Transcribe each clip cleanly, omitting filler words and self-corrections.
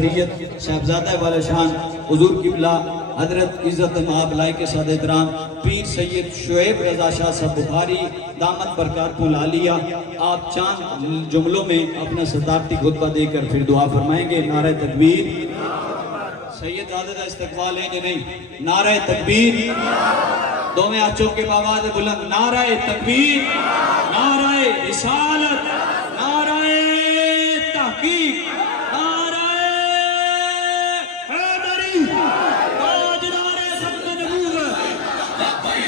صاحبزادہ والا شان حضور قبلہ حضرت عزت مآب لائق صد احترام پیر سید شعیب رضا شاہ صاحب بخاری دامت برکاتہ العالیہ، آپ چاند جملوں میں اپنا صدارتی خطبہ دے کر پھر دعا فرمائیں گے۔ نعرہ تکبیر، سید عادت استقبال ہے کہ نہیں؟ نعرہ تکبیر، دو میں آنچوں کے باواز بلند، نعرہ تکبیر، نعرہ رسالت، نعرہ تحقیق، نعرہ حیدری، تاجدار ختم نبوت۔ لبیک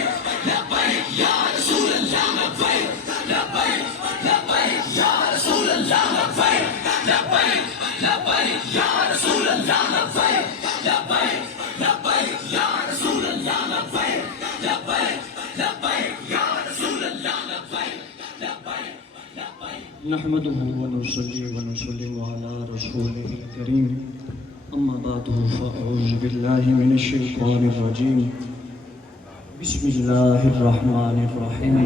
لبیک یا رسول اللہ، لبیک لبیک لبیک یا رسول اللہ، لبیک لبیک لبیک یا رسول اللہ، لبیک لبیک لبیک یا رسول اللہ، لبیک لبیک لبیک یا رسول اللہ، لبیک لبیک لبیک۔ نحمده ونصلي ونسلم على رسوله الكريم، أما بعد فأعوذ بالله من الشيطان الرجيم، بسم الله الرحمن الرحيم،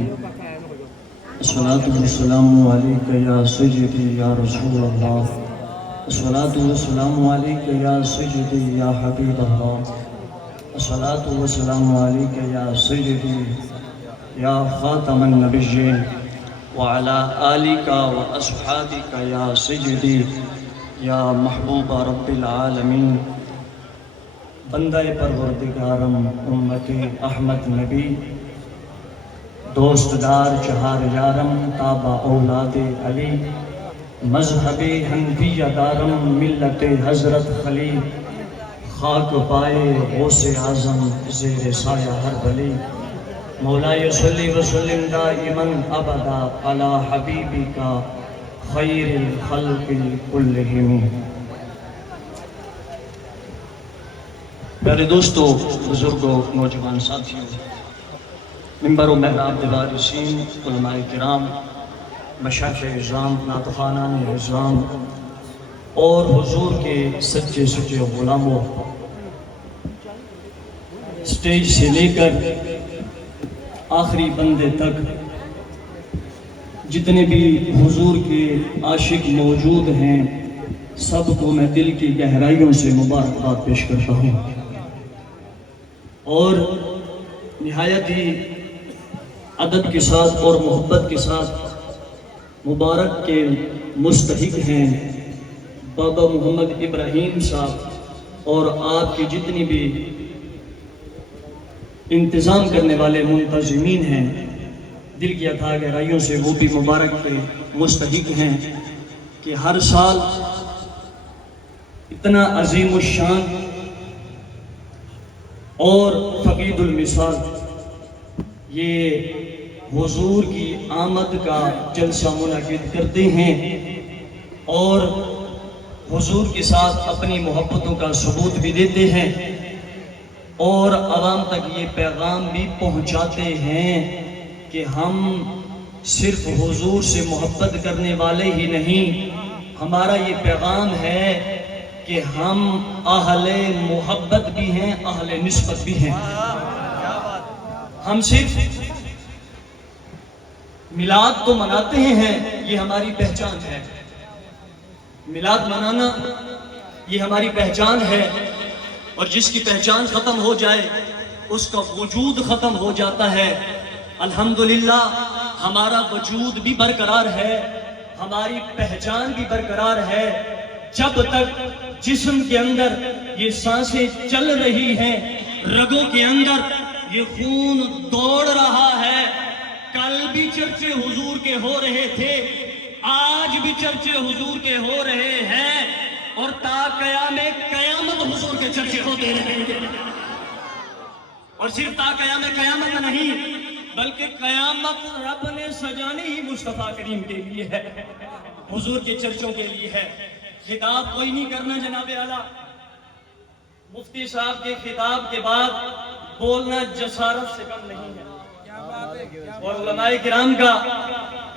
الصلاة والسلام عليك يا سيدي يا رسول الله، الصلاة والسلام عليك يا سيدي يا حبيب الله، الصلاة والسلام عليك يا سيدي يا خاتم النبيين وعلى آلك وأصحابك يا سيدي یا محبوب رب العالمین، بندہ پروردگارم امت احمد نبی، دوست دار چہار یارم تابع اولاد علی، مذہب حنفیہ دارم ملت حضرت خلیل، خاک پائے غوث اعظم زیر سایہ ہر ولی، مولا صلی وسلم دائما ابدا علی حبیبک خیر الخلق کلہم۔ پیارے دوستو، بزرگوں، نوجوان ساتھیوں، ممبر و محراب وارثین، علماء کرام، مشائخ اعظام، نعتخوانان اعظام اور حضور کے سچے سچے غلاموں، سٹیج سے لے کر آخری بندے تک جتنے بھی حضور کے عاشق موجود ہیں، سب کو میں دل کی گہرائیوں سے مبارکباد پیش کرتا ہوں اور نہایت ہی ادب کے ساتھ اور محبت کے ساتھ مبارک کے مستحق ہیں بابا محمد ابراہیم صاحب اور آپ کی جتنی بھی انتظام کرنے والے منتظمین ہیں، دل کی اتھاہ گہرائیوں سے وہ بھی مبارک کے مستحق ہیں کہ ہر سال اتنا عظیم الشان اور فقید المثال یہ حضور کی آمد کا جلسہ منعقد کرتے ہیں اور حضور کے ساتھ اپنی محبتوں کا ثبوت بھی دیتے ہیں اور عوام تک یہ پیغام بھی پہنچاتے ہیں کہ ہم صرف حضور سے محبت کرنے والے ہی نہیں، ہمارا یہ پیغام ہے کہ ہم اہل محبت بھی ہیں، اہل نسبت بھی ہیں۔ ہم صرف میلاد تو مناتے ہیں، یہ ہماری پہچان ہے، میلاد منانا یہ ہماری پہچان ہے، اور جس کی پہچان ختم ہو جائے اس کا وجود ختم ہو جاتا ہے۔ الحمدللہ ہمارا وجود بھی برقرار ہے، ہماری پہچان بھی برقرار ہے، جب تک جسم کے اندر یہ سانسیں چل رہی ہیں، رگوں کے اندر یہ خون دوڑ رہا ہے۔ کل بھی چرچے حضور کے ہو رہے تھے، آج بھی چرچے حضور کے ہو رہے ہیں، اور تا قیام قیامت حضور کے چرچے ہوتے رہیں گے۔ اور صرف تا قیام قیامت نہیں، بلکہ قیامت رب نے سجانی ہی مصطفیٰ کریم کے لیے ہے، حضور کے چرچوں کے لیے ہے۔ خطاب کوئی نہیں کرنا جناب اعلیٰ، مفتی صاحب کے خطاب کے بعد بولنا جسارت سے کم نہیں ہے، اور علماء کرام کا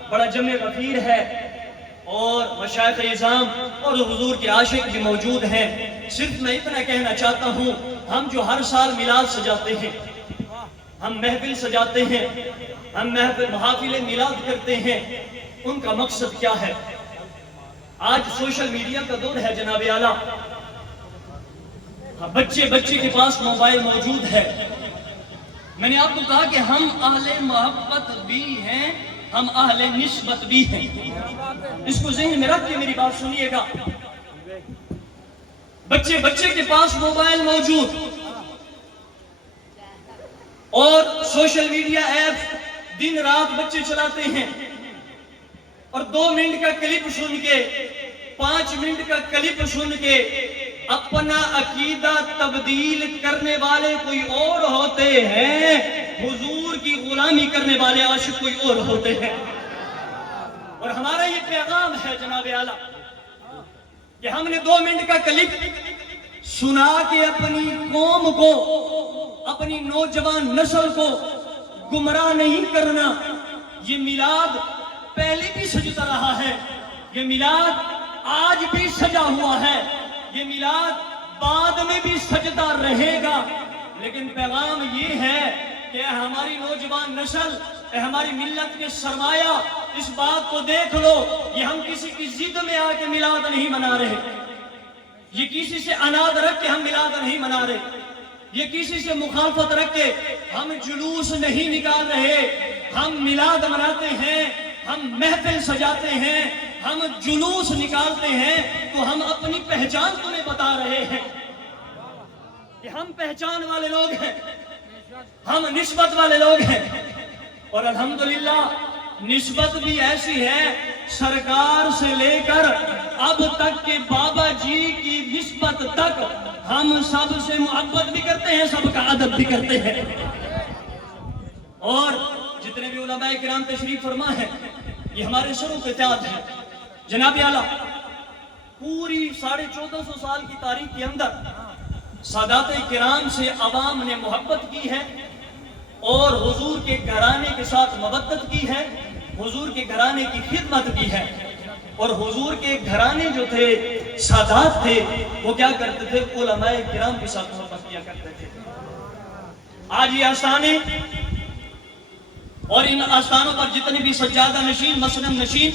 بڑا جمع غفیر ہے اور مشائخ اعظام اور حضور کے عاشق بھی موجود ہیں۔ صرف میں اتنا کہنا چاہتا ہوں، ہم جو ہر سال میلاد سجاتے ہیں، ہم محفل سجاتے ہیں، ہم محافل میلاد کرتے ہیں، ان کا مقصد کیا ہے؟ آج سوشل میڈیا کا دور ہے جناب اعلیٰ، بچے بچے کے پاس موبائل موجود ہے. میں نے آپ کو کہا کہ ہم اہل محبت بھی ہیں, ہم اہل نسبت بھی ہیں. اس کو ذہن میں رکھ کے میری بات سنیے گا. بچے بچے کے پاس موبائل موجود اور سوشل میڈیا ایپ دن رات بچے چلاتے ہیں, اور 2 منٹ کا کلپ سن کے 5 منٹ کا کلپ سن کے اپنا عقیدہ تبدیل کرنے والے کوئی اور ہوتے ہیں, حضور کی غلامی کرنے والے عاشق کوئی اور ہوتے ہیں. اور ہمارا یہ پیغام ہے جناب اعلیٰ کہ ہم نے 2 منٹ کا کلپ سنا کے اپنی قوم کو, اپنی نوجوان نسل کو گمراہ نہیں کرنا. یہ میلاد پہلے بھی سجتا رہا ہے, یہ میلاد آج بھی سجا ہوا ہے, یہ میلاد بعد میں بھی سجتا رہے گا. لیکن پیغام یہ ہے کہ ہماری نوجوان نسل, ہماری ملت کے سرمایہ, اس بات کو دیکھ لو, یہ ہم کسی کی ضد میں آ کے میلاد نہیں منا رہے, یہ کسی سے اناد رکھ کے ہم میلاد نہیں منا رہے, یہ کسی سے مخالفت رکھ کے ہم جلوس نہیں نکال رہے. ہم میلاد مناتے ہیں, ہم محفل سجاتے ہیں, ہم جلوس نکالتے ہیں, تو ہم اپنی پہچان تمہیں بتا رہے ہیں کہ ہم پہچان والے لوگ ہیں, ہم نسبت والے لوگ ہیں. اور الحمدللہ نسبت بھی ایسی ہے, سرکار سے لے کر اب تک کے بابا جی کی نسبت تک ہم سب سے محبت بھی کرتے ہیں, سب کا ادب بھی کرتے ہیں. اور جتنے بھی علماء کرام تشریف فرما ہے, یہ ہمارے سروں پہ تاج ہے. جناب اعلیٰ, پوری 1450 سال کی تاریخ کے اندر سادات کرام سے عوام نے محبت کی ہے, اور حضور کے گھرانے کے ساتھ مودت کی ہے, حضور کے گھرانے کی خدمت کی ہے. اور حضور کے گھرانے جو تھے, سادات تھے, وہ کیا کرتے تھے, علماء کرام کے ساتھ محبت کیا کرتے تھے. آج یہ آستانے اور ان آستانوں پر جتنے بھی سجادہ نشین, مسند نشین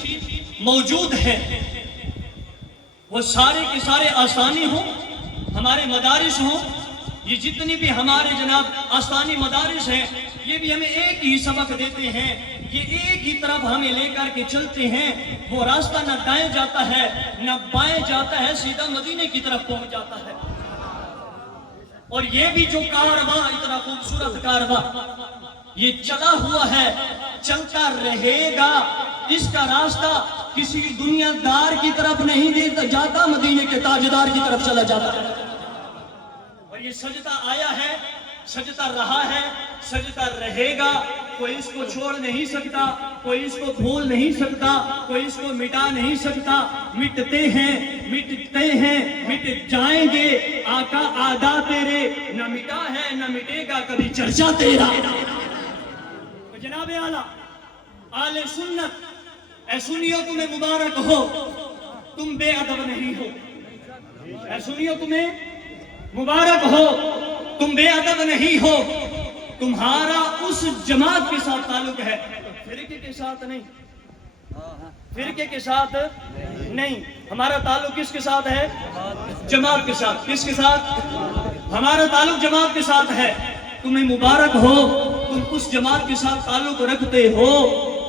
موجود ہیں, وہ سارے کے سارے آستانی ہوں, ہمارے مدارس ہوں. یہ جتنی بھی ہمارے جناب آستانی مدارس ہیں, یہ بھی ہمیں ایک ہی سبق دیتے ہیں, یہ ایک ہی طرف ہمیں لے کر کے چلتے ہیں. وہ راستہ نہ دائیں جاتا ہے نہ بائیں جاتا ہے, سیدھا مدینے کی طرف پہنچ جاتا ہے. اور یہ بھی جو کارواں, اتنا خوبصورت کارواں یہ چلا ہوا ہے, چلتا رہے گا. اس کا راستہ کسی دنیا دار کی طرف نہیں جاتا, مدینے کے تاجدار کی طرف چلا جاتا ہے. اور یہ سجدہ آیا ہے, سجدہ رہا ہے, سجدہ رہے گا. کوئی اس کو چھوڑ نہیں سکتا, کوئی اس کو بھول نہیں سکتا, کوئی اس کو مٹا نہیں سکتا. مٹتے ہیں, مٹتے ہیں, مٹ جائیں گے آقا آدھا تیرے, نہ مٹا ہے نہ مٹے گا کبھی چرچا تیرا. جناب اعلیٰ, آل سنت, اے سنیو تمہیں مبارک ہو, تم بے ادب نہیں ہو. اے سنیو تمہیں مبارک ہو, تم بے ادب نہیں ہو. تمہارا اس جماعت کے ساتھ تعلق ہے, فرقے کے ساتھ نہیں, فرقے کے ساتھ نہیں. ہمارا تعلق کس کے ساتھ ہے, جماعت کے ساتھ. کس کے ساتھ, ہمارا تعلق جماعت کے ساتھ ہے. تمہیں مبارک ہو, تم اس جماعت کے ساتھ تعلق رکھتے ہو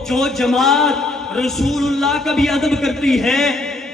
جو جماعت رسول اللہ کا بھی ادب کرتی ہے,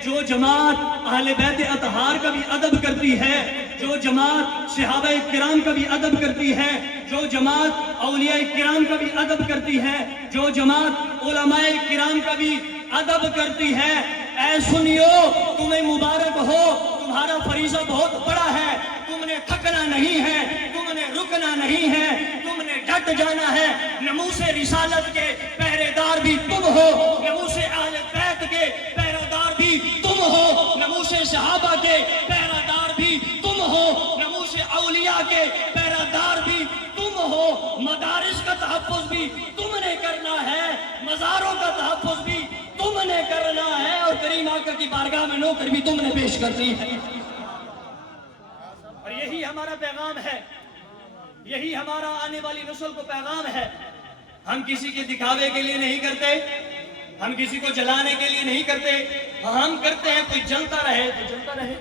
جو جماعت اہل بیت اطہار کا بھی ادب کرتی ہے, جو جماعت صحابہ کرام کا بھی ادب کرتی ہے, جو جماعت اولیاء کرام کا بھی ادب کرتی ہے, جو جماعت علماء کرام کا بھی ادب کرتی ہے. اے سنیو, تمہیں مبارک ہو, تمہارا فریضہ بہت بڑا ہے. تم نے تھکنا نہیں ہے, تم نے رکنا نہیں ہے, تم نے ڈٹ جانا ہے. ناموس رسالت کے پہرے دار بھی تم ہو, ناموس اہل بیت کے پہرے دار بھی تم ہو, ناموس صحابہ کے پہرے دار بھی تم ہو, ناموس اولیاء کے پہرے دار بھی تم ہو. مدارس کا تحفظ بھی تم نے کرنا ہے, مزاروں کا تحفظ بھی تم نے کرنا ہے, اور کریم آقا کی بارگاہ میں نوکر بھی تم نے پیش کرنی ہے. اور یہی ہمارا پیغام ہے, یہی ہمارا آنے والی نسل کو پیغام ہے. ہم کسی کے دکھاوے کے لیے نہیں کرتے, ہم کسی کو جلانے کے لیے نہیں کرتے. ہم کرتے ہیں کوئی جلتا رہے تو جلتا رہے,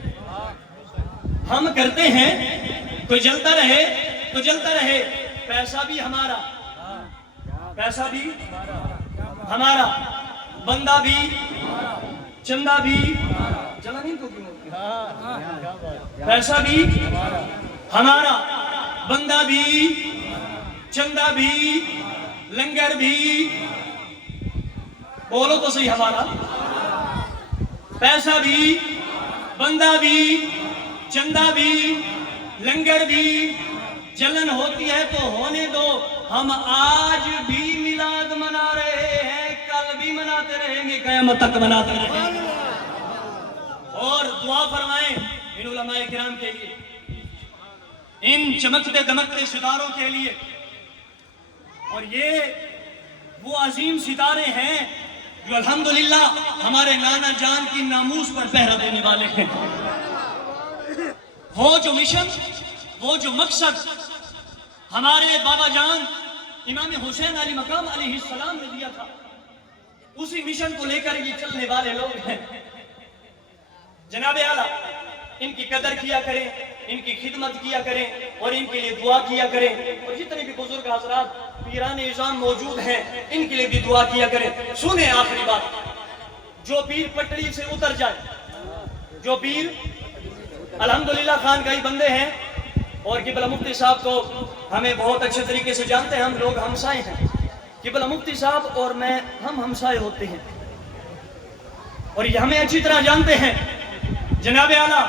ہم کرتے ہیں تو جلتا رہے تو جلتا رہے. پیسہ بھی ہمارا، پیسہ بھی ہمارا، بندہ بھی، چندہ بھی، چلا نہیں تو پیسہ بھی ہمارا، بندہ بھی، چندہ بھی، لنگر بھی. بولو تو صحیح، ہمارا پیسہ بھی، بندہ بھی، چندہ بھی، لنگر بھی. جلن ہوتی ہے تو ہونے دو، ہم آج بھی میلاد منا رہے ہیں، کل بھی مناتے رہیں گے، قیامت تک مناتے رہیں گے. اور دعا فرمائیں ان علماء کرام کے لیے، ان چمکتے دمکتے ستاروں کے لیے. اور یہ وہ عظیم ستارے ہیں جو الحمدللہ ہمارے نانا جان کی ناموس پر پہرا دینے والے ہیں. وہ جو مشن، وہ جو مقصد ہمارے بابا جان امام حسین علی مقام علیہ السلام نے دیا تھا، اسی مشن کو لے کر یہ چلنے والے لوگ ہیں. جناب اعلیٰ، ان کی قدر کیا کریں، ان کی خدمت کیا کریں اور ان کے لیے دعا کیا کریں. اور جتنے بھی بزرگ حضرات پیران نظام موجود ہیں ان کے لیے بھی دعا کیا کریں. سنیں آخری بات، جو پیر پٹڑی سے اتر جائے، جو پیر الحمدللہ خانقاہی بندے ہیں، اور قبلہ مفتی صاحب کو ہمیں بہت اچھے طریقے سے جانتے ہیں، ہم لوگ ہمسائے ہیں. قبلہ مفتی صاحب اور میں ہم ہمسائے ہوتے ہیں اور یہ ہمیں اچھی طرح جانتے ہیں. جناب اعلیٰ،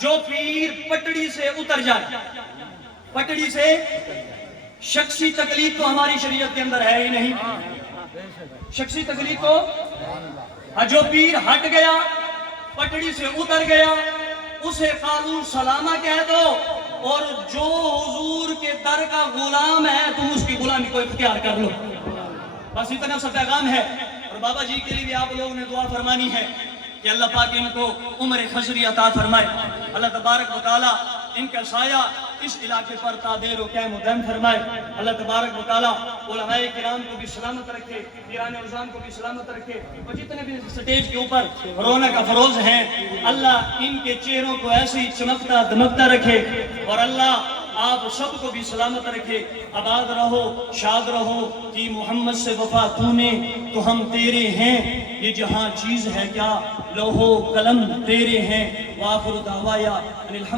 جو پیر پٹڑی سے اتر جائے، پٹڑی سے، شخصی تکلیف تو ہماری شریعت کے اندر ہے ہی نہیں. شخصی تکلیف تو جو پیر ہٹ گیا، پٹڑی سے اتر گیا، اسے قالوا سلامہ کہہ دو. اور جو حضور کے در کا غلام ہے تم اس کی غلامی کو اختیار کر لو. بس اتنا سا پیغام ہے. اور بابا جی کے لیے بھی آپ لوگوں نے دعا فرمانی ہے کہ اللہ پاک ان کو عمر خضری عطا فرمائے. اللہ تبارک و تعالیٰ ان کا سایہ اس علاقے پر تادیر و قیم و دائم فرمائے. اللہ تبارک و تعالیٰ علماء کرام کو بھی سلامت رکھے، پیران نظام کو بھی سلامت رکھے، اور جتنے بھی سٹیج کے اوپر رونق افروز ہیں اللہ ان کے چہروں کو ایسی چمکتا دمکتا رکھے. اور اللہ آپ سب کو بھی سلامت رکھے. آباد رہو، شاد رہو. کہ محمد سے وفا تو نے تو ہم تیرے ہیں، یہ جہاں چیز ہے کیا لوح و قلم تیرے ہیں. وآخر دعوایا ان الحمد